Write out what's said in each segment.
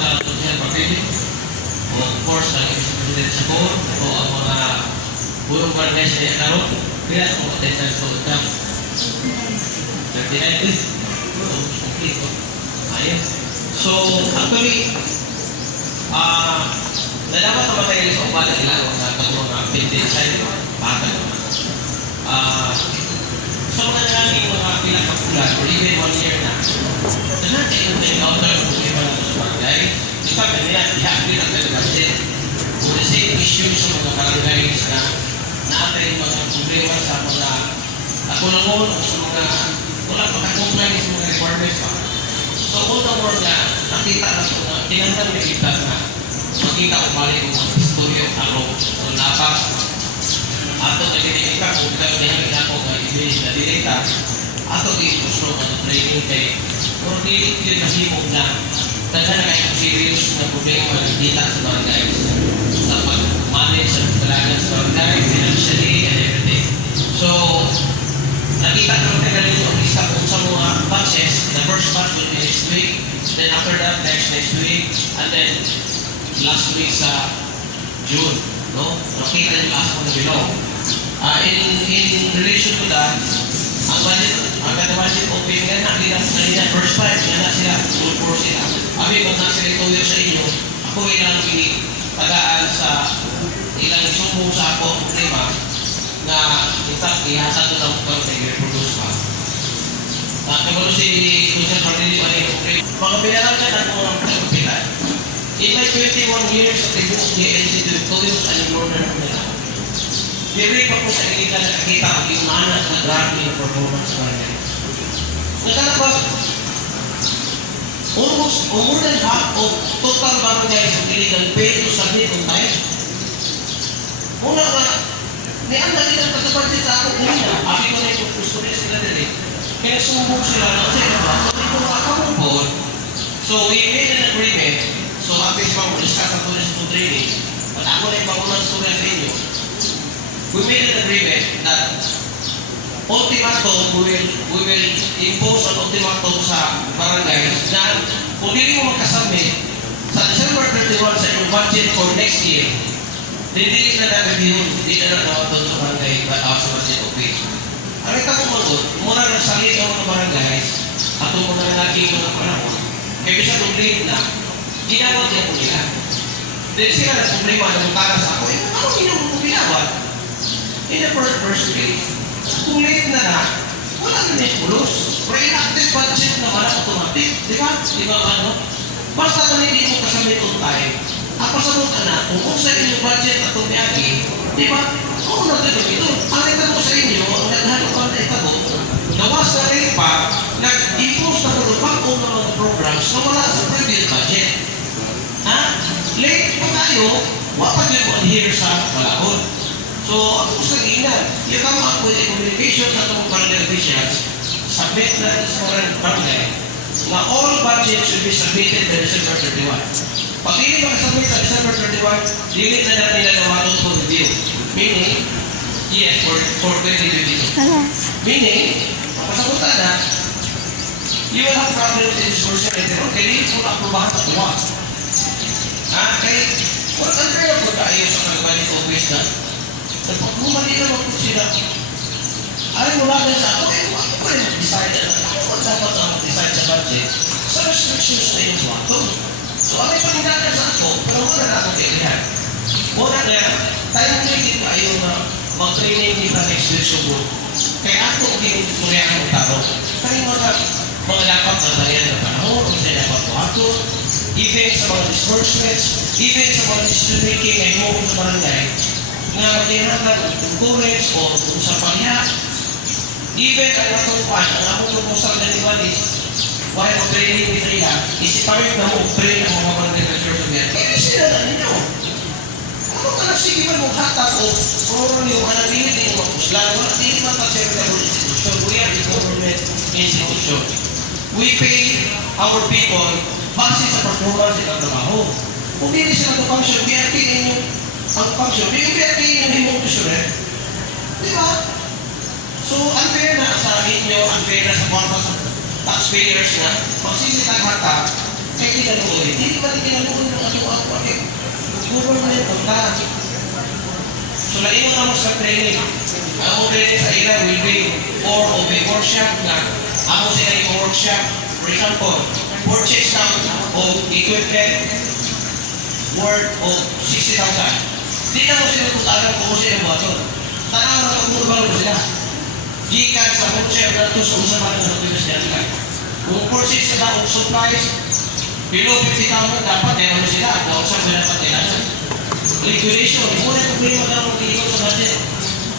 pagkaroon siya pag-ibig. O of course, nag-president sa board, o ang mga burong barangay sa iya karoon, kaya ang attendance ko ito. 39 is. Okay. Ayun. So, actually, nalaman naman tayo sa umaga nila sa mga vintage side, bata naman. So, mga pinakapulan, or even 1 year na, natin yung encounter ng iba ng barangay, ikaw na niya, ihapin ang nag-budget. Kung the same issue sa mga barangays na natin yung mga problema sa mga nakulangon o sa mga wala makakumplan sa mga requirements pa. So, all the more na nakita na ito na tinantan na kita na makita o balik ang mga istorya o talo. So, napas, ato na dinilita kung ikaw na ako na i-base na dinilita, ato i-pusro ka ng training kay kung dilit yun mahimog na tanda na kayo serious na problema na nakita sa barangay sa pag-manage sa talaga sa barangay, financially and everything. So, nakita naman ka rin yung isa kung sa mga batches. The first batch will be next week, then after that, next week, and then last week sa June. No? Nakita yung last one na below. In relation to that, ang budget open nga na, kanina first time, yan na sila, full force sila. Abi, kung na sila ituloy sa inyo, ako ilang tagaan sa ilang sumbong sa ako, problema, na ihatag ko lang ito na i-reproduce pa. Kaya si Kusyan Pardini, mga pinalang ka na mga kapitan. In my 21 years of the book, the NCT, tuloy sa anymore na nila. Diri pa po sa inyo na nakakita ang yung manas na grabe yung performance sa kanya. Nagkakabas, almost more than half of total barangays ang illegal pay to submit on time. Muna nga, niyan na nilang pagkapansin sa ako kanina. Abi ko na yung gusto rin sila din. Kaya sumbong sila na sa iba. So, ito mga kamumpon. So, we made an agreement. So, at least pang-discuss ang tulis ng training. At ako na yung pangunang story sa inyo. We made an agreement that ultimatum, we will impose an ultimatum sa barangay na kung hindi mo magkasubmit sa December 31 sa inyong budget for next year, hindi na nag-review, hindi na doon sa barangay sa budget office. Ang ito ko magot, muna nagsalit ang mga barangay at muna naging mga panahon. Kaya bisa complain na, ginawag niya po nila. Dahil sila na problema na magkara sa ako, ano ginawag mo ginawag? In the first place, kung late na na, wala na yung pulos. Pero inactive budget naman ang automatic. Di ba? Di ba ano? Basta na hindi mo kasabit on time. Ako sa ka na, kung sa inyong budget at tumiyagi, di ba? Oo na ito ito. Ang ito ko sa inyo, ang naghanap ko na ito ko, gawas na rin pa, nag-impose na ko back on ng mga programs na wala sa previous budget. Ha? Late pa tayo, wala pa din mo adhere sa malahon. So, ako sa inan, yung kama ako yung communication sa itong barangay officials, submit na sa mga barangay, na all budgets should be submitted by December 31. Pag hindi makasubmit sa December 31, limit na natin nila nawalan for review. Meaning, yes, for 2022. Meaning, makasabuta na, you will have problems in disbursement later on. Kaya hindi mo na-aprobahan sa tuwa. Kaya, kung unfair po tayo sa kagabalit office na, pag bumali naman po sila, ay mula na sa ako, ako pa rin mag-decide. Ako dapat ang mag-decide sa budget sa restrictions na yung mga. So, ang may pagkakita sa ako, pero muna na akong kailangan. Muna na yan, tayo training tayo na mag-training kita next week subot. Kaya ako, hindi akong taro. Kaya mga dapat na tayo na panahon, o sa dapat po ako, even sa mga disbursements, even sa mga decision making ay mo sa barangay, nga magkailangan ng concurrence o sa pangya. Even ang atong pan, ang akong proposal na ni Walis, while training with Rina, isipawin na mo train ang mga barangay na church of yan. Kaya sila na ninyo. Ako ka nagsigiman mong hatap o program yung anabilit ng mga puslan, wala din naman pa-secretary institution. We are the government institution. We pay our people base sa performance ng trabaho. Kung hindi sila ito-function, PRT ninyo ang function, yung PRT yung himong tusurin. Di ba? So, unfair na sa inyo, unfair na sa taxpayers na, pag sinisitang hata, kaya hindi na ulit. Hindi ba hindi government unta. So laingon na mo sa training. Ang training sa ila will be for of a workshop na ako sila yung workshop. For example, purchase of equipment worth of 60,000. Di na mo sila tutalan kung sila mo ito. Tanaw na pagmurbaw sila. Gikan sa workshop na ito sa usapan ng Pilipinas niya. Kung purchase sila of supplies, below 50,000 dapat meron sila. Kung saan mo dapat kailangan. Regulation. Muna yung problema na ang pinigod sa budget.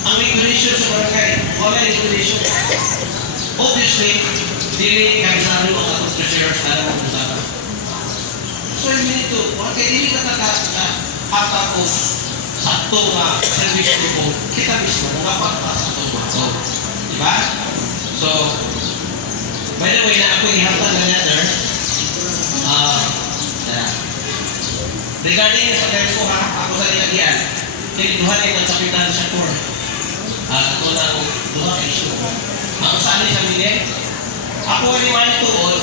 Ang regulation sa barangay. Wala regulation. Obviously, dili kami sa ano ang treasurers na naman usapan. So, yung minito, wala kayo dili ka nakaka o sakto nga service ko, kita mismo nga pagpasakto mo. Diba? So, by the way, na ako ihatan na letter, regarding sa tempo ha, ako sa nilagyan, kinituhan yung nagsapitan sa court. Ito na ang duha ka issue. Ang sali sa milik, ako ay man tuon,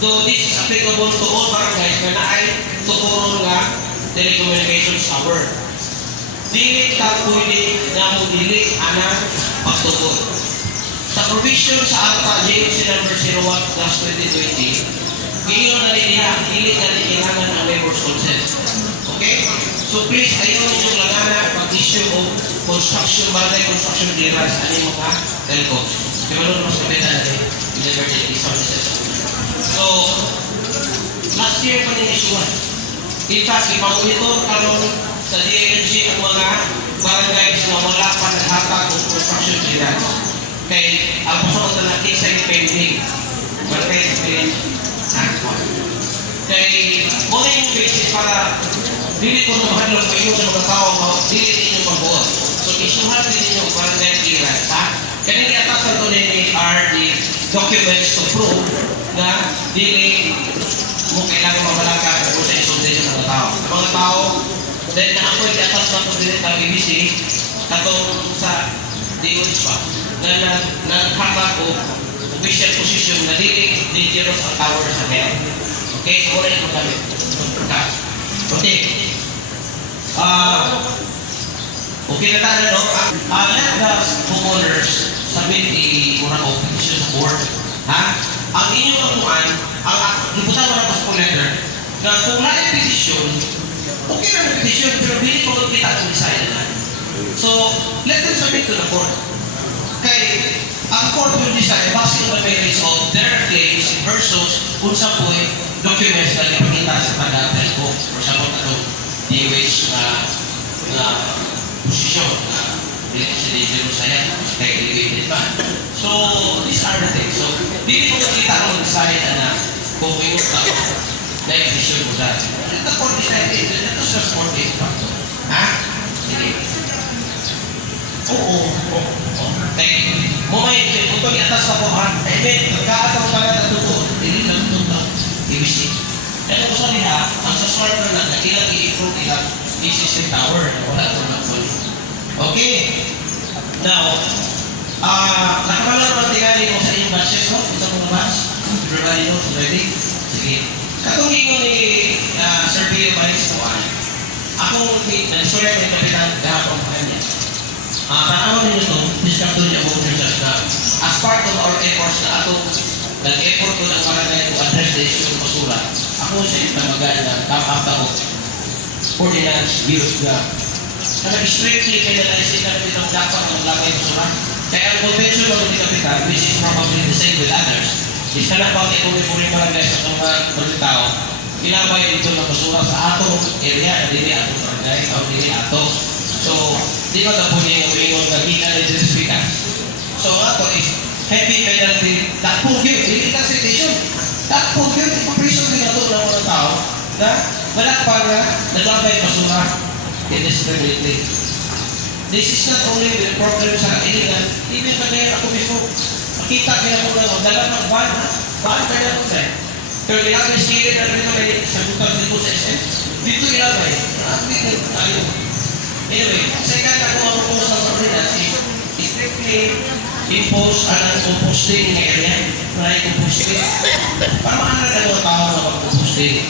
though this is applicable to all barangays na ay tuturo nga telecommunications tower. Dili ka pwede nga mo dili anang pagtugon. Sa provision sa Acta JOC number 01/2020, Ngayon na niya, hindi na kailangan ang labor's consent. Okay? So please, ayaw ninyong langana pag-issue of construction, bagay construction clearance, ano yung mga telco. Kaya ano mas kabita natin, in-emergency services. So, last year pa nin-issuean. In fact, ipamonitor karon sa DLG ang mga barangays na wala pa naghatag ng construction clearance. Kay, ang pasunod na natin sa pending. Barangay experience. Kaya, muna yung basis para dili ko na mahadlong kayo sa mga tao dili ninyo pagbuot. So, isuhan din ninyo barangay clearance, ha? Kaya hindi atasan ko din are the documents to prove na dili mo kailangan mamalakad kung sa isundin yung mga tao. Ang mga tao, dahil na ako i-atas na ito din ng BBC, katong sa DOH pa, na naghatag o official position na dili dangerous ang tower sa kaya. Okay, so wala ito kami. Okay. Okay na tayo, no? Let the homeowners submit a petition sa board. Ha? Ang inyong akuan, ang liputan mo na sa letter, na kung na petition, okay na ng petition, pero hindi ko kita ang design na. So, let them submit to the court. Kay, ang court will decide based on the merits of their claims versus kung sa point documents na ipakita sa pag-appel ko. For example, itong DOH na posisyon na electricity saya kay elevated man. So, these are the things. So, hindi ko makita ang design na kung yung tao na i-petition mo dahil. The court decided, ito sa court is factor. Ha? Hindi. Oo. Kaya, mamay, kung ito atas na po, ha? Eh, nagkakataon ka na natutuon. Hindi na natutuon. Ibig kaya kung sa niya, ang sa smart na ilang i-improve ilang system tower. Wala ito na po. Okay. Now, nakamala naman tingali mo sa inyong batches, no? Isa mga batch. Everybody knows already. Sige. Katong ingo ni Sir Pio Maris po, ako, sorry may kapitan kahapon pa kanya. Tanawan ninyo ito, discount niya po na as part of our efforts na atong nag-effort ko ng barangay to address the issue ng basura, ako siya yung tamagan na kapata ko ordinance views na nag-strictly penalize na itong dapat ng lagay basura. Kaya ang convention ng mga kapitan, which is probably the same with others, is na napang ikunin barangay sa mga tao, ilabay dito ng basura sa atong area na dili atong barangay o dili ato. So, di ba na po niya yung ingon na ina-legislate. So, ato is heavy penalty, dakpong yun, hindi ka citation. Dakpong yun, ipaprison din ito ng mga tao na malakpan na naglabay basura indiscriminately. This is not only the problem sa iligan, even kaya ako mismo, makita kaya ko na magdala ng van, kaya ko tayo. Pero ilagay spirit na rin naman sagutan dito sa SM, dito ilagay, nakakita tayo. Anyway, second ako ang proposal sa ordinance is strictly impose ang composting area, dry composting. Para maanag ang mga tao na mag-composting.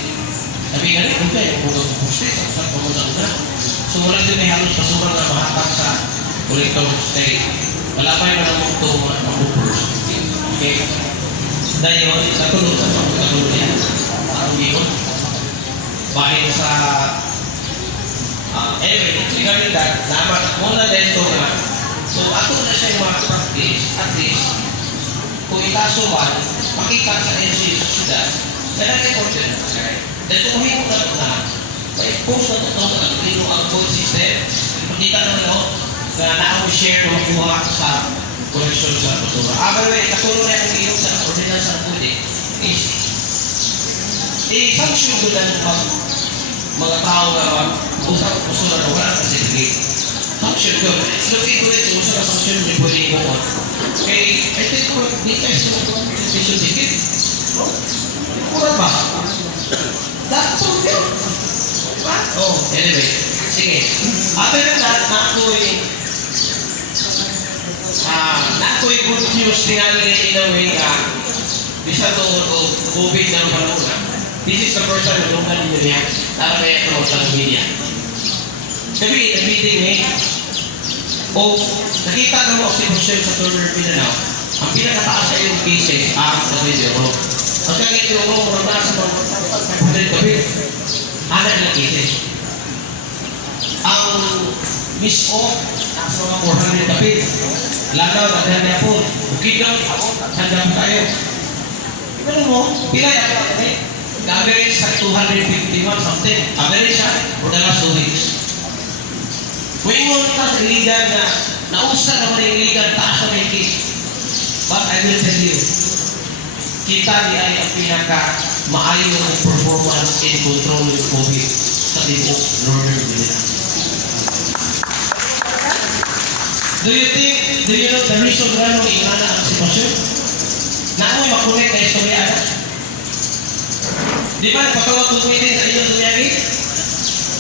Sabi nga rin, okay, kung mag-puste, sa pumunta-una. So mula din may halos pasurang na mahatag sa collector state. Wala pa yung mga ito mag-upros. Okay. Dahil yun, sa tulog sa pagkatulog niya. Ang yun. Bahit sa anyway, regarding that, naman, muna dito nga. So ato na siya yung mga practice, at least, kung itaso man, makita sa NC sa syudad, kaya important na kaya. Dahil kung hindi mo na ma-expose na ito sa ang code system, makita naman ako na na-share na makuha sa collection sa kultura. By the way, katulong na yung iyong sa ordinance ng code is i-function ko lang mga tao na usap kusura na wala kasi hindi. Function ko. Looking ko rin, usap na function, may pwede ko ko. Okay, I think ko, di tayo sa presentation ticket. Kurang ba? That's so good. Diba? Oh, anyway. Sige. After that, na-ako'y good news tingali in a way na bisa tungkol ko COVID ng panahon na. This is the first time na nungan nyo niya para kaya ito sa media. Sabi, nag-meeting eh. O, nakita na mo si Michelle sa Turner Mindanao. Ang pinakataas sa iyong cases sa video ko. Ang kagit yung mo, muna sa mga kapit. Anak na cases. Ang miss-o, nasa mga 400 kapit. Lagaw, nagdanda po. Bukid lang, handa po tayo. Ano mo, pila yan eh. Average sa 251 something. Average siya for the last 2 weeks. Kung mo ka sa iligan na nausa naman yung iligan, taas na yung case. But I will tell you, kita di ay ang pinaka-maayo ng performance in control with COVID sa Tibok Northern Mindanao. Do you know the reason why mo inana ang sitwasyon? Naamoy makunik na istorya na? Di ba, napatawag kong meeting sa iyo, Tunyagi?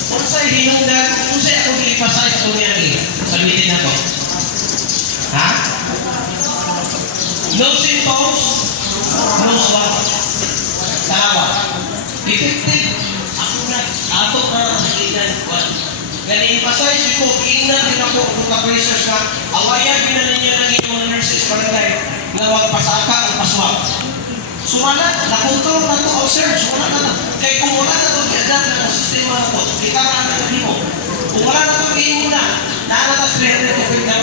Kung sa'y hinungdan, kung sa'y akong ilipasay sa Tunyagi, sa meeting na to. Ha? No symptoms, no swab. Tama. Effective. Ako na, ato na sa ilan. Galing pasay si ko, ina din ako kung ka-research na awayan ginanin niya ng inyong nurses para tayo na wag pasaka ang paswag. Sumala, nakontrol na ito ang search. Wala na. Kaya kung wala na ito, kaya na sistema na ito, kita na ang naging mo. Kung wala na ito, kayo muna. Naanatas 300 kapit na.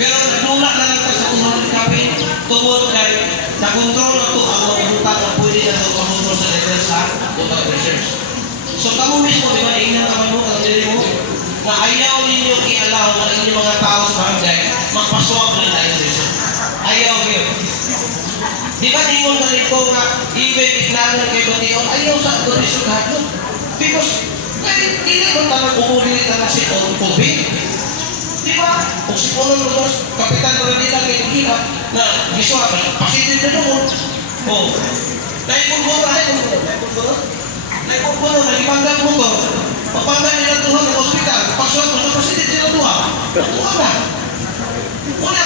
Pero nagmula na lang sa tumulong ni Kapin, tumulong kayo, nakontrol na ito ang mga utang na pwede na ito kontrol sa level sa utang research. So kamo mismo, di ba, ingnan naman mo, ang dili mo, na ayaw ninyo i-allow na inyong mga tao sa barangay, magpaswag na tayo research. Ayaw yun. Di ba di mo na rin po nga, even iklaro na kayo batiyon, ayaw sa research lahat nun. Because, hindi mo talagang umulit na si COVID. Di ba? Kung si Polo Lugos, kapitan na nila kayo hilap, na giswa, pasitin na doon. O, naipon-buro, nagipanggang mo to. Pagpanggang nila tuhan ng hospital, pasok mo sa pasitin sila tuhan. Tuhan na. Una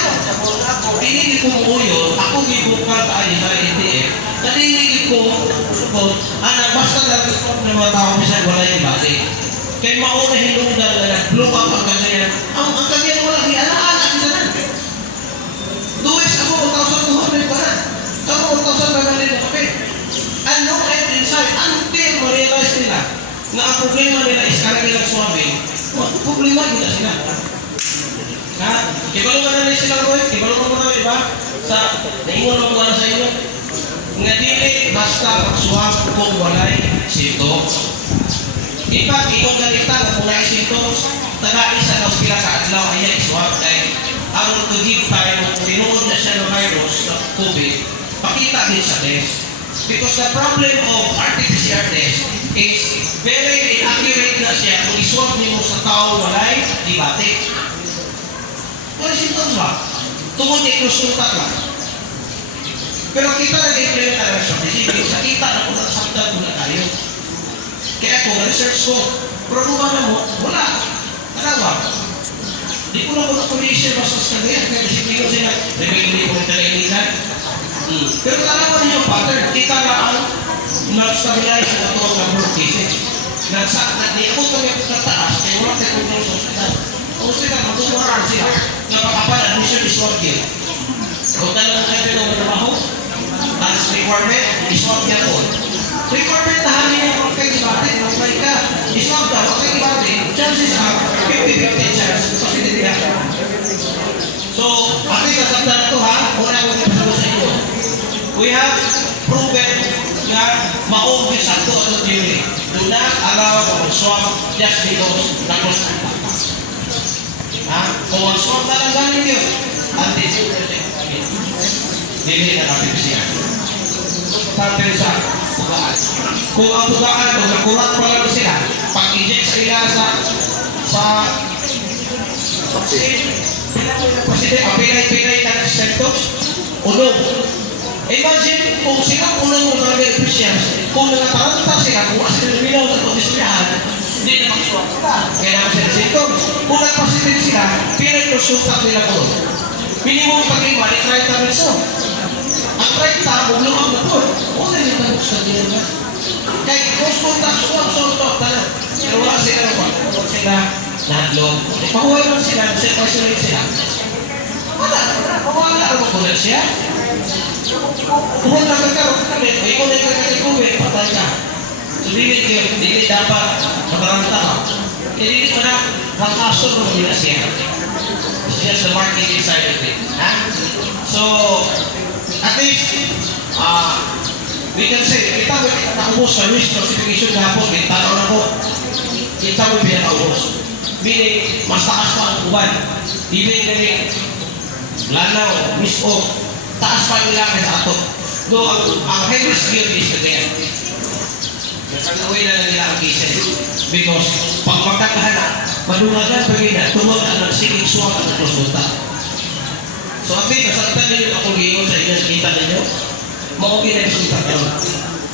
ko, pinili ko mo yun, ako gibukal tayo sa NTF, naliligid ko, basta nag-stop ng mga tao, bisan wala yung bati. Kaya mauna hinungdan na nag-blow up ang kanya. Ang kanya wala, hialaan, ang isa na. 2 weeks ako, 1,200 pa na. Ako, 1,900 na kape. And no end inside, until ma-realize nila na ang problema nila is kanilang swabbing, problema nila sila. Ha? Ibalungan na rin sila ko eh. Ibalungan mo na, diba? Naingon mo na sa inyo. Nga dili, basta mag-swab kung walay symptoms. Iba, ingon na kita na kung walay symptoms, tagaan sa pila ka adlaw ay swab dahil ang to give time kung tinuod na siya ng virus na COVID, pakita din sa test. Because the problem of RT-PCR test is very inaccurate na siya kung iswab niyo sa tao walay dibate. Wala symptoms ba? Tungod ay konsultat lang. Pero kita nag-implement na strategy. Sa kita na kung nasaktan mo na tayo. Kaya kung na-research ko, pero na mo, wala. Tanawa. Di ko na muna condition basta sa kanya. Kaya disipin ko sila, nagpili ko ng talainigan. Pero tanawa niyo, pattern, kita na ang mag-stabilize na ito ang number of cases. Nag-iakot kami ako sa taas, kaya wala tayo kung sa hospital. Ang hospital, magtutuwaran sila. Napakapal, admission is 1 year. Kung talagang kayo ng trabaho, as requirement, is 1 year old. Requirement na hali ng mga kaibatin, mag-apply ka, is 1 year old, kaibatin, chances are 50-50 chance, kasi hindi na. So, at least nasabda na ito ha, una ko ipasalo sa inyo. We have proven na maong bisakto at theory. Do not allow swap just because na-cross ang papa. Ha? Kung ang swap na lang galing yun, hindi na kapit siya. Sabi sa pugaan. Kung ang pugaan ito, nakulat pa lang sila, pag-inject sa ila sa Presidente, apilay-pilay na symptoms, ulong. Imagine kung sila unang mga Christians, kung nakataranta sila, kung sila luminaw sa pag-isyahan, hindi na makisuwak sila. Kaya naman sila symptoms. Kung nagpasitin sila, pinag-consulta nila po. Minimum pag-iwa, ni 30 minutes. Ang 30, maglumang na po. O na yung tanong sa nila. Kaya consulta, swap talaga. Pero wala sila naman. Kung sila naglong, pahuway mo sila, sila sila. Wala mo po na siya. Kung nagkakaroon kami, ikaw na ikakatikumin, patay ka. So, hindi dapat mataranta ka. Hindi pa na, makaso mo nila siya. It's just the marketing side of it. So, at least, we can say, kita mo nakubos sa risk notification kahapon, kita na ako, kita mo pinakaubos. Meaning, mas taas pa ang uban. Even kami, lanaw, miso, taas pa yung lakay sa ato. Do ang high risk yun is kagaya. Nagkagawin na nila ang cases. Because, pag magkakahanap, madungagan pa rin na, tumod ang nagsiging suwag at naglusunta. So, at least, nasaktan nyo akong giyon sa inyo, kita ninyo, maugin na resulta nyo.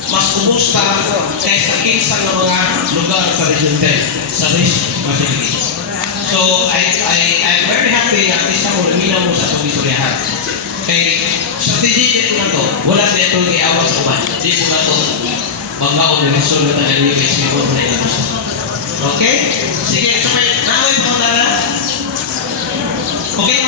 Mas kumusta kaysa kinsang ng mga lugar sa Region 10 sa risk facility. So, I'm very happy na isa mo luminaw mo sa pag-istoryahan. Kaya, strategy dito na to, wala dito i-awas sa uban. Dito na to, magbaon na resolve na yung experience na ito. Okay? Sige, so may naway pa na. Okay?